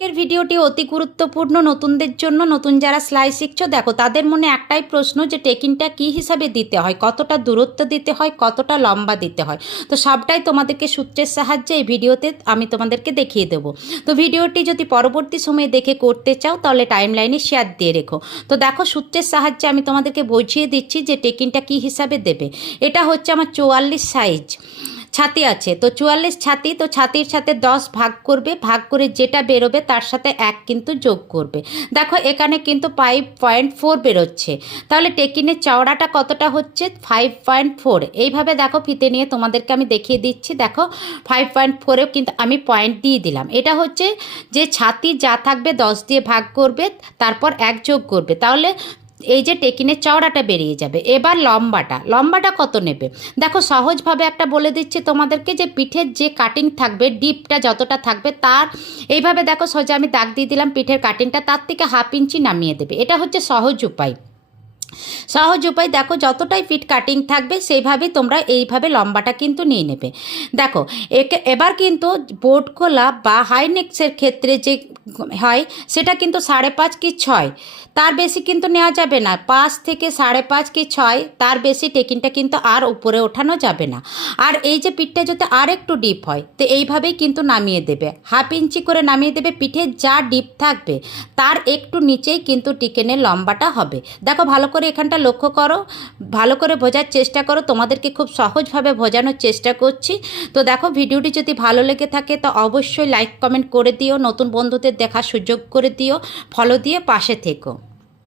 এর ভিডিওটি অতি গুরুত্বপূর্ণ নতুনদের জন্য। নতুন যারা সেলাই শিখছো, দেখো তাদের মনে একটাই প্রশ্ন যে টেকিংটা কী হিসাবে দিতে হয়, কতটা দূরত্ব দিতে হয়, কতটা লম্বা দিতে হয়। তো সবটাই তোমাদেরকে সূত্রের সাহায্যে এই ভিডিওতে আমি তোমাদেরকে দেখিয়ে দেবো। তো ভিডিওটি যদি পরবর্তী সময়ে দেখে করতে চাও তাহলে টাইম লাইনে শেয়ার দিয়ে রেখো। তো দেখো সূত্রের সাহায্যে আমি তোমাদেরকে বুঝিয়ে দিচ্ছি যে টেকিংটা কী হিসাবে দেবে। এটা হচ্ছে আমার 44 সাইজ ছাতি আছে, তো 44 ছাতি, তো ছাতির সাথে 10 ভাগ করবে, ভাগ করে যেটা বেরোবে তার সাথে 1 কিন্তু যোগ করবে। দেখো এখানে কিন্তু 5.4 বেরোচ্ছে, তাহলে টেকিনের চওড়াটা কতটা হচ্ছে 5.4। এইভাবে দেখো ফিতে নিয়ে তোমাদেরকে আমি দেখিয়ে দিচ্ছি। দেখো 5.4এও কিন্তু আমি পয়েন্ট দিয়ে দিলাম। এটা হচ্ছে যে ছাতি যা থাকবে 10 দিয়ে ভাগ করবে, তারপর 1 যোগ করবে, তাহলে এই যে টেকিনের চওড়াটা বেরিয়ে যাবে। এবার লম্বাটা কত নেবে দেখো সহজভাবে একটা বলে দিচ্ছি তোমাদেরকে, যে পিঠের যে কাটিং থাকবে, ডিপটা যতটা থাকবে তার এইভাবে দেখো সোজা আমি দাগ দিয়ে দিলাম পিঠের কাটিংটা, তার থেকে 1/2 ইঞ্চি নামিয়ে দেবে। এটা হচ্ছে সহজ উপায়। দেখো যতটাই ফিট কাটিং থাকবে সেইভাবেই তোমরা এইভাবে লম্বাটা কিন্তু নিয়ে নেবে। দেখো এবার কিন্তু বোট গলা বা হাই নেক্সের ক্ষেত্রে যে হয় সেটা কিন্তু 5.5 কি 6, তার বেশি কিন্তু নেওয়া যাবে না। 5 থেকে 5.5 কি 6, তার বেশি টেকিংটা কিন্তু আর উপরে ওঠানো যাবে না। আর এই যে পিঠটা যদি আর একটু ডিপ হয় তো এইভাবেই কিন্তু নামিয়ে দেবে, 1/2 ইঞ্চি করে নামিয়ে দেবে। পিঠে যা ডিপ থাকবে তার একটু নিচেই কিন্তু টেকিনের লম্বাটা হবে। দেখো ভালো করে এখানটা লক্ষ্য করো, ভালো করে বোঝার চেষ্টা করো, তোমাদেরকে খুব সহজভাবে বোঝানোর চেষ্টা করছি। তো দেখো ভিডিওটি যদি ভালো লেগে থাকে তো অবশ্যই লাইক কমেন্ট করে দিও, নতুন বন্ধুদের দেখার সুযোগ করে দিও, ফলো দিয়ে পাশে থেকো।